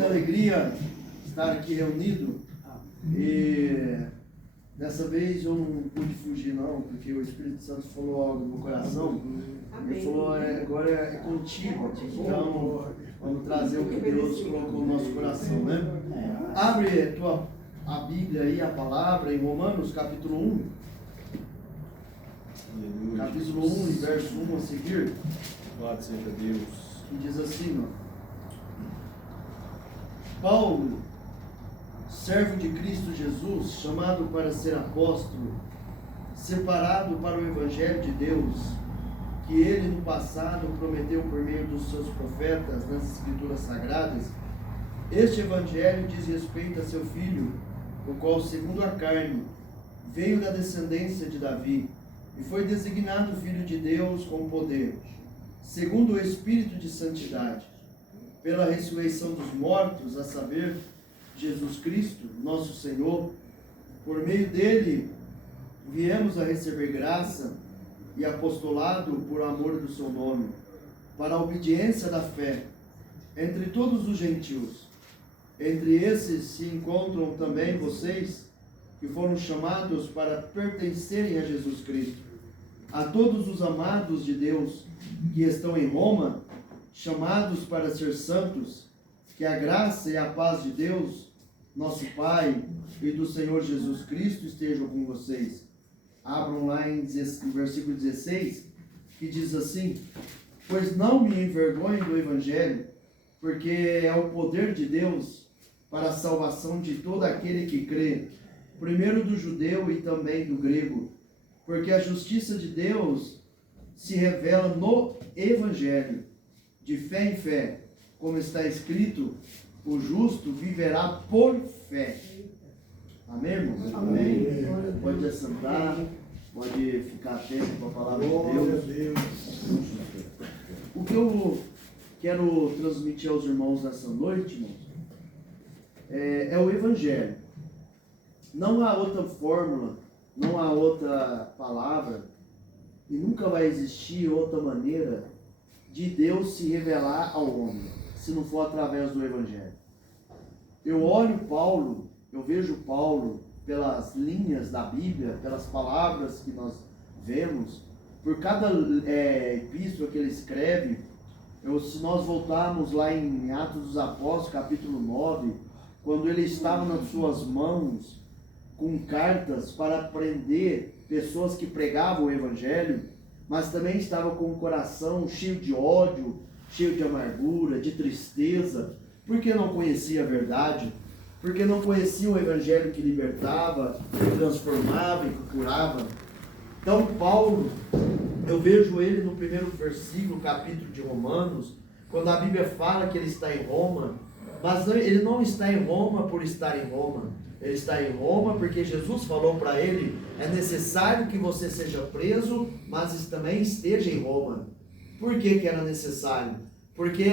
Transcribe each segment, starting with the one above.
muita alegria estar aqui reunido. E dessa vez eu não pude fugir não, porque o Espírito Santo falou algo no meu coração. Ele falou, agora é contigo. Então, vamos trazer o que Deus colocou no nosso coração, né? Abre a Bíblia aí, a palavra, em Romanos, capítulo 1. Capítulo 1, verso 1 a seguir. Louvado seja Deus. Que diz assim, ó. Paulo, servo de Cristo Jesus, chamado para ser apóstolo, separado para o Evangelho de Deus, que ele no passado prometeu por meio dos seus profetas nas Escrituras Sagradas. Este Evangelho diz respeito a seu filho, o qual, segundo a carne, veio da descendência de Davi, e foi designado Filho de Deus com poder, segundo o Espírito de Santidade, pela ressurreição dos mortos, a saber, Jesus Cristo, nosso Senhor. Por meio dele, viemos a receber graça e apostolado por amor do seu nome, para a obediência da fé, entre todos os gentios. Entre esses se encontram também vocês, que foram chamados para pertencerem a Jesus Cristo. A todos os amados de Deus que estão em Roma, chamados para ser santos, que a graça e a paz de Deus, nosso Pai, e do Senhor Jesus Cristo estejam com vocês. Abram lá em versículo 16, que diz assim: pois não me envergonho do Evangelho, porque é o poder de Deus para a salvação de todo aquele que crê, primeiro do judeu e também do grego, porque a justiça de Deus se revela no Evangelho, de fé em fé, como está escrito, o justo viverá por fé. Amém, irmãos? Amém. Pode assentar, pode ficar atento com a palavra de Deus. O que eu quero transmitir aos irmãos nessa noite, irmãos, é o Evangelho. Não há outra fórmula, não há outra palavra, e nunca vai existir outra maneira de Deus se revelar ao homem, se não for através do Evangelho. Eu olho Paulo, eu vejo Paulo pelas linhas da Bíblia, pelas palavras que nós vemos, por cada epístola que ele escreve. Se nós voltarmos lá em Atos dos Apóstolos, capítulo 9, quando ele estava nas suas mãos com cartas para prender pessoas que pregavam o Evangelho, mas também estava com o coração cheio de ódio, cheio de amargura, de tristeza, porque não conhecia a verdade, porque não conhecia o Evangelho que libertava, que transformava e que curava. Então Paulo, eu vejo ele no primeiro versículo, capítulo de Romanos, quando a Bíblia fala que ele está em Roma, mas ele não está em Roma por estar em Roma. Ele está em Roma porque Jesus falou para ele: é necessário que você seja preso, mas também esteja em Roma. Por que era necessário? Porque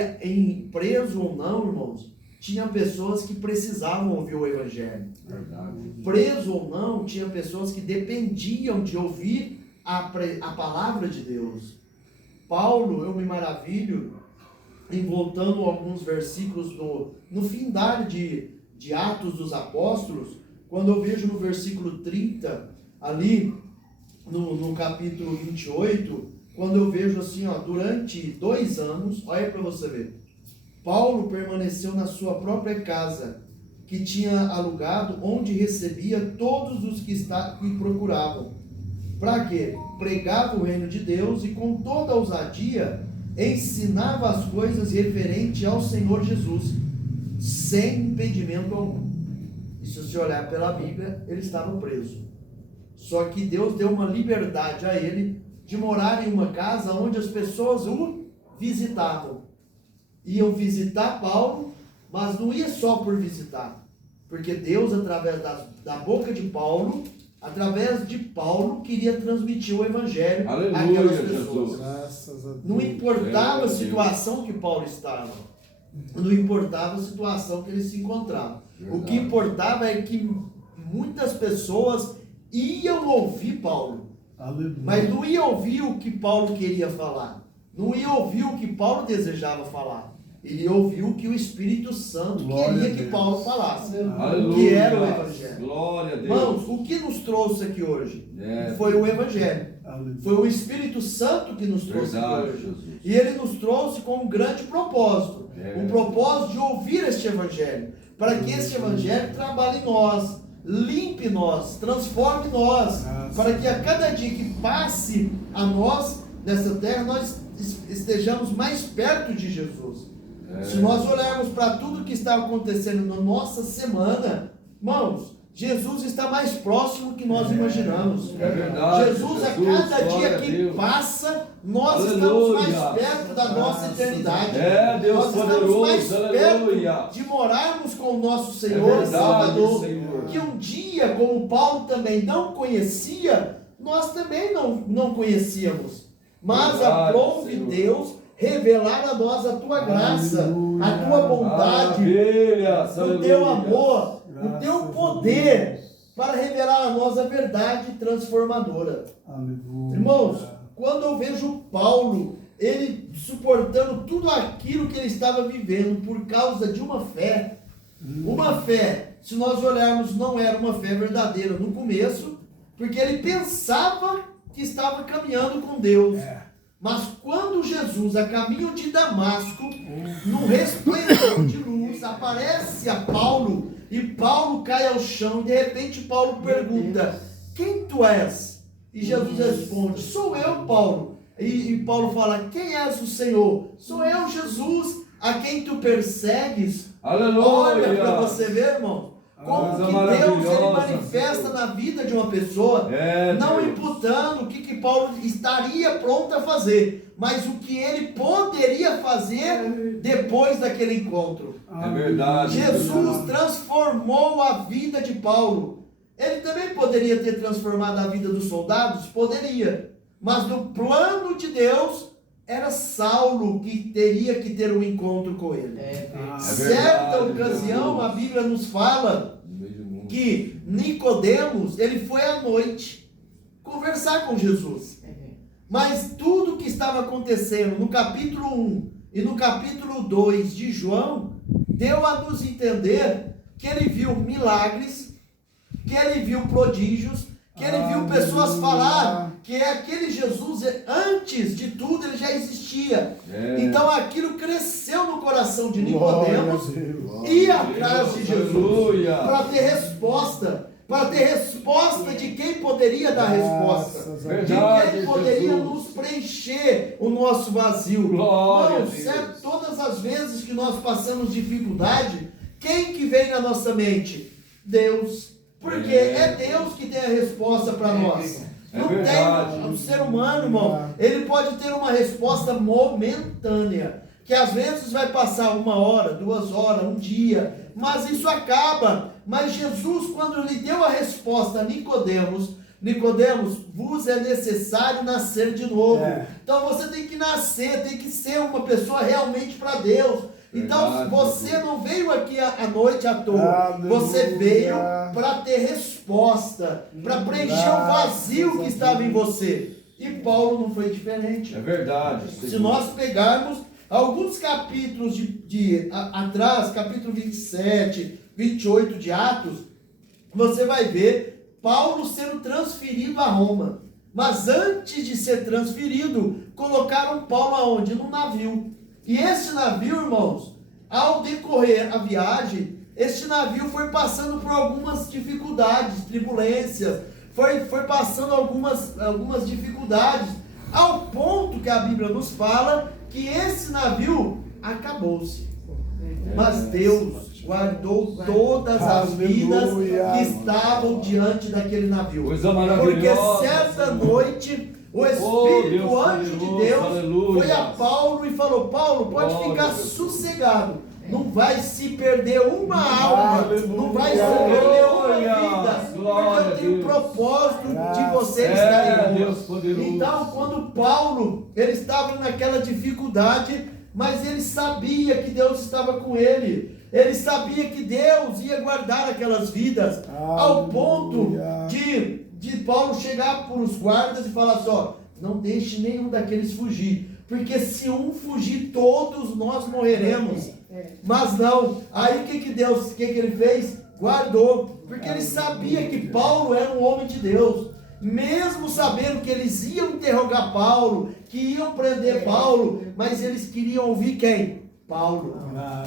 preso ou não, irmãos, tinha pessoas que precisavam ouvir o Evangelho. Verdade. Preso ou não, tinha pessoas que dependiam de ouvir a palavra de Deus. Paulo, eu me maravilho em voltando alguns versículos no findar de Atos dos Apóstolos, quando eu vejo no versículo 30, ali no capítulo 28, quando eu vejo assim, durante 2 anos, olha para você ver, Paulo permaneceu na sua própria casa, que tinha alugado, onde recebia todos os que procuravam. Para quê? Pregava o reino de Deus e com toda ousadia ensinava as coisas referentes ao Senhor Jesus, sem impedimento algum. E se você olhar pela Bíblia, ele estava preso. Só que Deus deu uma liberdade a ele de morar em uma casa onde as pessoas o visitavam. Iam visitar Paulo, mas não ia só por visitar, porque Deus, através da boca de Paulo, através de Paulo, queria transmitir o Evangelho àquelas pessoas. Não importava a situação que Paulo estava, não importava a situação que ele se encontrava. Verdade. O que importava é que muitas pessoas iam ouvir Paulo, mas não iam ouvir o que Paulo queria falar, não iam ouvir o que Paulo desejava falar. Ele ouviu que o Espírito Santo queria que Paulo falasse, Aleluia. que era o Evangelho. Glória a Deus. Irmãos, o que nos trouxe aqui hoje foi o Evangelho. Foi o Espírito Santo que nos trouxe aqui hoje. Jesus. E ele nos trouxe com um grande propósito. Um propósito de ouvir este Evangelho. Para que este Evangelho trabalhe em nós, limpe nós, transforme nós. Para que a cada dia que passe a nós, nessa terra, nós estejamos mais perto de Jesus. Se nós olharmos para tudo que está acontecendo na nossa semana, irmãos, Jesus está mais próximo do que nós imaginamos. É verdade. Jesus, a cada dia que passa, nós estamos mais perto da nossa eternidade. Deus nós estamos poderoso, mais perto de morarmos com o nosso Senhor e Salvador. Senhor. Que um dia, como Paulo também não conhecia, nós também não conhecíamos. Mas aprove Deus revelar a nós a tua graça, a tua bondade, o teu amor, o teu poder, para revelar a nós a verdade transformadora. Irmãos, quando eu vejo Paulo, ele suportando tudo aquilo que ele estava vivendo por causa de uma fé, se nós olharmos, não era uma fé verdadeira no começo, porque ele pensava que estava caminhando com Deus. Mas quando Jesus, a caminho de Damasco, no resplendor de luz, aparece a Paulo, e Paulo cai ao chão, e de repente Paulo pergunta: quem tu és? E Jesus responde: sou eu, Paulo. E Paulo fala: quem és o Senhor? Sou eu, Jesus, a quem tu persegues. Aleluia. Olha para você ver, irmão, como que Deus ele manifesta na vida de uma pessoa, não imputando o que Paulo estaria pronto a fazer, mas o que ele poderia fazer depois daquele encontro. É verdade. Jesus transformou a vida de Paulo. Ele também poderia ter transformado a vida dos soldados? Poderia. Mas no plano de Deus, era Saulo que teria que ter um encontro com ele. Certa ocasião, a Bíblia nos fala que Nicodemos, ele foi à noite conversar com Jesus. Mas tudo que estava acontecendo no capítulo 1 e no capítulo 2 de João, deu a nos entender que ele viu milagres, que ele viu prodígios, que ele viu pessoas falar que aquele Jesus, antes de tudo, ele já existia. Então aquilo cresceu no coração de Nicodemos, ir atrás de Jesus para ter resposta. Para ter resposta de quem poderia dar resposta, de quem poderia nos preencher o nosso vazio. Não, certo? Todas as vezes que nós passamos dificuldade, quem que vem na nossa mente? Deus. Porque é Deus que tem a resposta para nós. Não tem o ser humano, irmão. Ele pode ter uma resposta momentânea, que às vezes vai passar 1 hora, 2 horas, um dia, mas isso acaba. Mas Jesus, quando lhe deu a resposta a Nicodemos, vos é necessário nascer de novo. Então você tem que nascer, tem que ser uma pessoa realmente para Deus. Então você não veio aqui à noite à toa, você veio para ter resposta, para preencher o vazio que estava em você. E Paulo não foi diferente. É verdade. Se nós pegarmos alguns capítulos atrás, capítulo 27, 28 de Atos, você vai ver Paulo sendo transferido a Roma. Mas antes de ser transferido, colocaram Paulo aonde? Num navio. E esse navio, irmãos, ao decorrer a viagem, este navio foi passando por algumas dificuldades, turbulências, foi passando algumas dificuldades, ao ponto que a Bíblia nos fala que esse navio acabou-se. Mas Deus guardou todas as vidas que estavam diante daquele navio. Porque certa noite o Espírito, o anjo de Deus, foi a Paulo e falou: Paulo, pode ficar sossegado. Não vai se perder uma alma, não vai se perder uma vida, porque eu tenho um propósito de você estar em Deus. Então, quando Paulo, ele estava naquela dificuldade, mas ele sabia que Deus estava com ele. Ele sabia que Deus ia guardar aquelas vidas, ao ponto de Paulo chegar para os guardas e falar assim: ó, não deixe nenhum daqueles fugir, porque se um fugir, todos nós morreremos. Mas não, aí o que ele fez? Guardou, porque ele sabia que Paulo era um homem de Deus, mesmo sabendo que eles iam interrogar Paulo, que iam prender Paulo, mas eles queriam ouvir quem? Paulo.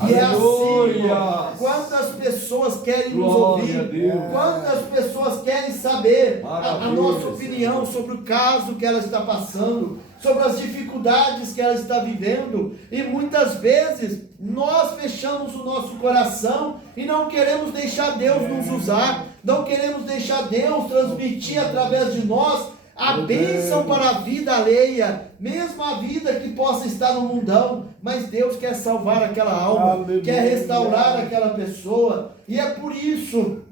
E é assim, irmão, quantas pessoas querem nos ouvir, quantas pessoas querem saber a nossa opinião sobre o caso que ela está passando, sobre as dificuldades que ela está vivendo, e muitas vezes nós fechamos o nosso coração e não queremos deixar Deus nos usar, não queremos deixar Deus transmitir através de nós a bênção para a vida alheia, mesmo a vida que possa estar no mundão, mas Deus quer salvar aquela alma, aleluia, quer restaurar aquela pessoa, e é por isso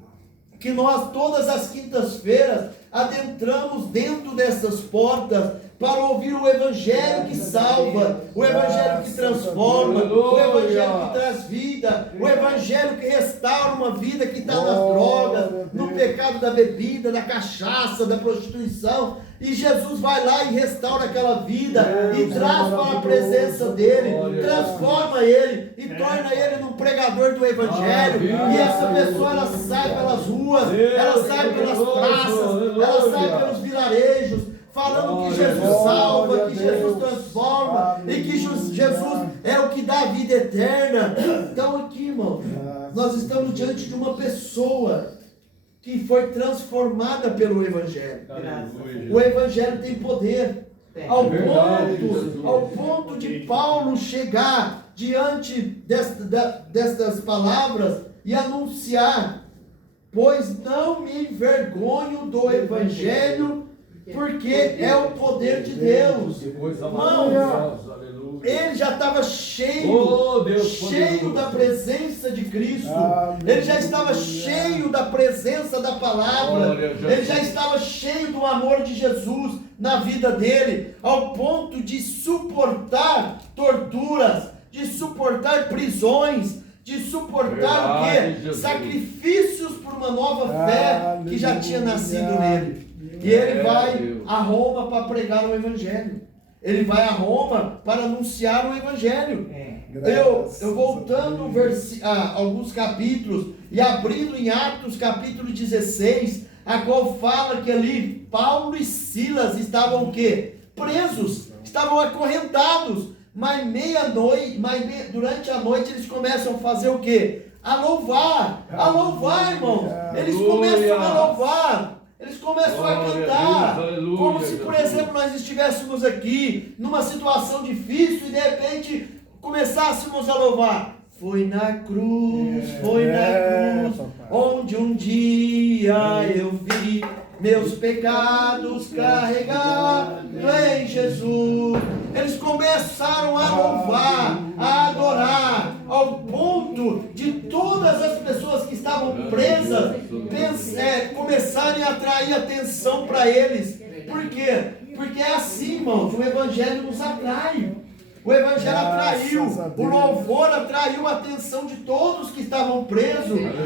que nós todas as quintas-feiras adentramos dentro dessas portas para ouvir o Evangelho que salva, o Evangelho que transforma, o Evangelho que traz vida, o Evangelho que restaura uma vida que está nas drogas, no pecado da bebida, da cachaça, da prostituição, e Jesus vai lá e restaura aquela vida e traz para a presença dele, transforma ele e torna ele num pregador do Evangelho, e essa pessoa ela sai pelas ruas, ela sai pelas praças, ela sai pelos vilarejos, falando que Jesus salva, que Jesus transforma e que Jesus é o que dá a vida eterna. Então aqui, irmão, nós estamos diante de uma pessoa que foi transformada pelo Evangelho. O Evangelho tem poder, ao ponto de Paulo chegar diante destas palavras e anunciar: pois não me envergonho do Evangelho, porque é o poder de Deus. Irmão, ele já estava cheio da presença de Cristo, ele já estava cheio da presença da palavra, ele já estava cheio do amor de Jesus na vida dele, ao ponto de suportar torturas, de suportar prisões, de suportar o quê? Sacrifícios por uma nova fé que já tinha nascido nele. E ele vai a Roma para pregar o Evangelho. Ele vai a Roma para anunciar o Evangelho. Eu voltando a alguns capítulos e abrindo em Atos capítulo 16, a qual fala que ali Paulo e Silas estavam o quê? Presos, estavam acorrentados, mas durante a noite eles começam a fazer o quê? A louvar, irmãos. Eles começam a louvar. Eles começam a cantar, como se, por exemplo, nós estivéssemos aqui numa situação difícil e de repente começássemos a louvar. Foi na cruz, onde um dia eu vi meus pecados carregados em Jesus. Eles começaram a louvar, a adorar, ao ponto de todas as pessoas que estavam presas começarem a atrair atenção para eles. Por quê? Porque é assim, irmãos, o Evangelho nos atrai. O Evangelho atraiu, o louvor atraiu a atenção de todos que estavam presos,